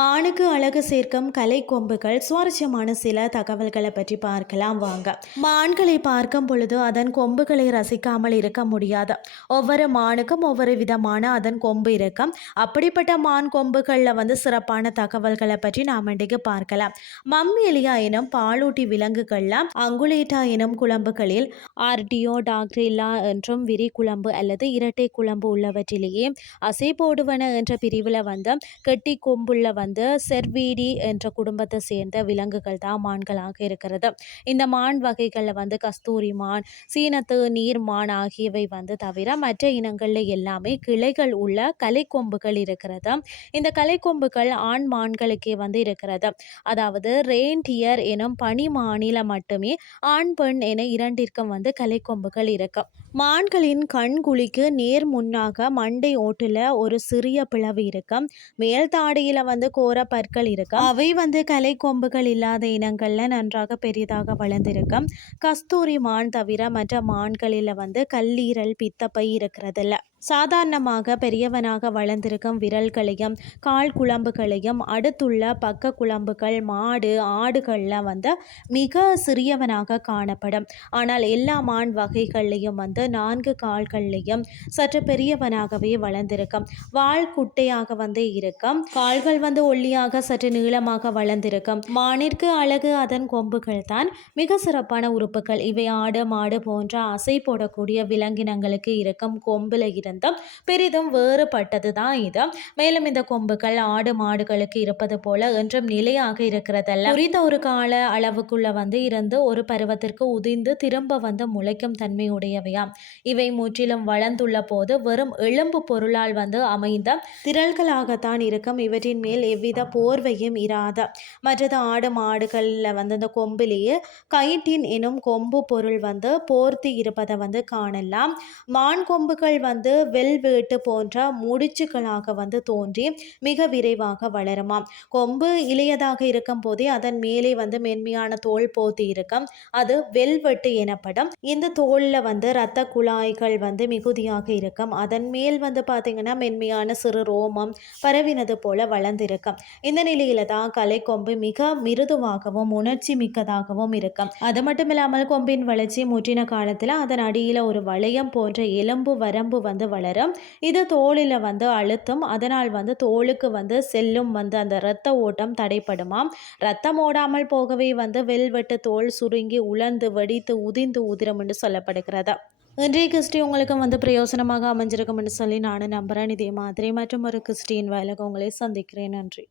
மானுக்கு அழகு சேர்க்கும் கலை கொம்புகள் சுவாரஸ்யமான சில தகவல்களை பற்றி பார்க்கலாம் வாங்க. மான்களை பார்க்கும் பொழுது அதன் கொம்புகளை ரசிக்காமல் இருக்க முடியாது. ஒவ்வொரு மானுக்கும் ஒவ்வொரு விதமான அதன் கொம்பு இருக்கும் அப்படிப்பட்ட மான் கொம்புகளில் வந்து சிறப்பான தகவல்களை பற்றி நாம் இன்றைக்கு பார்க்கலாம். மம்மியலியா எனும் பாலூட்டி விலங்குகளில் அங்குலேட்டா எனும் குழம்புகளில் ஆர்டியோ டாக்ரில்லா என்றும் விரி குழம்பு அல்லது இரட்டை குழம்பு உள்ளவற்றிலேயே அசை போடுவன என்ற பிரிவில் வந்து கெட்டி கொம்புள்ள வந்து வந்து செர்வீடி என்ற குடும்பத்தை சேர்ந்த விலங்குகள் தான் மான்களாக இருக்கிறது. இந்த மான் வகைகளில் வந்து கஸ்தூரி மான் சீனத்து நீர் மான் ஆகியவை வந்து தவிர மற்ற இனங்களில் எல்லாமே கிளைகள் உள்ள கலைக்கொம்புகள் இருக்கிறது. இந்த கலைக்கொம்புகள் ஆண் மான்களுக்கே வந்து இருக்கிறது. அதாவது ரெயின்டியர் எனும் பனி மாநில மட்டுமே ஆண் பெண் என இரண்டிற்கும் வந்து கலைக்கொம்புகள் இருக்கும் மான்களின் கண்குழிக்கு நேர் முன்னாக மண்டை ஓட்டுல ஒரு சிறிய பிளவு இருக்கும் மேல் தாடியில வந்து கோர பற்கள் இருக்கும் அவை வந்து கலை கொம்புகள் இல்லாத இனங்கள்ல நன்றாக பெரிதாக வளர்ந்திருக்கும் கஸ்தூரி மான் தவிர மற்ற மான்களில் வந்து கல்லீரல் பித்தப்பை இருக்கிறதில்ல. சாதாரணமாக பெரியவனாக வளர்ந்திருக்கும் விரல்களையும் கால் குழம்புகளையும் அடுத்துள்ள பக்க குழம்புகள் மாடு ஆடுகளில் வந்து மிக சிறியவனாக காணப்படும். ஆனால் எல்லா மான் வகைகள்லையும் வந்து நான்கு கால்கள்லையும் சற்று பெரியவனாகவே வளர்ந்திருக்கும். வால் குட்டையாக வந்து இருக்கும். கால்கள் வந்து ஒல்லியாக சற்று நீளமாக வளர்ந்திருக்கும். மானிற்கு அழகு அதன் கொம்புகள் தான் மிக சிறப்பான உறுப்புகள். இவை ஆடு மாடு போன்ற அசை போடக்கூடிய விலங்கினங்களுக்கு இருக்கும் கொம்புல இருந்தும் பெரிதும் வேறுபட்டது தான் இது. மேலும் இந்த கொம்புகள் ஆடு மாடுகளுக்கு இருப்பது போல என்றும் நிலையாக இருக்கிறதல்ல. குறித்த ஒரு கால அளவுக்குள்ள வந்து இருந்து ஒரு பருவத்திற்கு உதிர்ந்து திரும்ப வந்து முளைக்கும் தன்மையுடையவையாம் இவை முற்றிலும் வளர்ந்துள்ள போது வெறும் எலும்பு பொருளால் வந்து அமைந்த திரள்களாகத்தான் இருக்கும். இவற்றின் மேல் எவ்வித போர்வையும் இராத மற்றது ஆடு மாடுகளில் வந்து இந்த கொம்பிலேயே கைட்டின் எனும் கொம்பு பொருள் வந்து போர்த்தி இருப்பதை வந்து காணலாம். மான் கொம்புகள் வந்து வெல்வேட்டு போன்ற முடிச்சுக்களாக வந்து தோன்றி மிக விரைவாக வளருமாம். கொம்பு இளையதாக இருக்கும் போதே அதன் மேலே வந்து மென்மையான தோல் போத்தி இருக்கும். அது வெல்வெட்டு எனப்படும். இந்த தோலில் வந்து இரத்த குழாய்கள் வந்து மிகுதியாக இருக்கும். அதன் மேல் வந்து பார்த்தீங்கன்னா மென்மையான சிறு ரோமம் பரவினது போல வளர்ந்திருக்கும். இந்த நிலையில தான் கலைக்கொம்பு மிக மிருதுவாகவும் உணர்ச்சி மிக்கதாகவும் இருக்கும். அது மட்டும் இல்லாமல் கொம்பின் வளர்ச்சி முற்றின காலத்தில் அதன் அடியில் ஒரு வளையம் போன்ற எலும்பு வரம்பு வந்து வளரும். இது தோலில் வந்து அழுத்தும். அதனால் வந்து தோலுக்கு வந்து செல்லும் வந்து அந்த இரத்த ஓட்டம் தடைப்படுமாம். ரத்தம் ஓடாமல் போகவே வந்து வெல்வெட்டு தோல் சுருங்கி உலர்ந்து வெடித்து உதிர்ந்து உதிரும் என்று சொல்லப்படுகிறது. இன்றைய கிறிஸ்டி உங்களுக்கு வந்து பிரயோசனமாக அமைஞ்சிருக்கும் என்று சொல்லி நானும் நம்புகிறேன் இதே மாதிரி மற்றும் ஒரு கிறிஸ்டின் வேலைக்கு உங்களை சந்திக்கிறேன். நன்றி.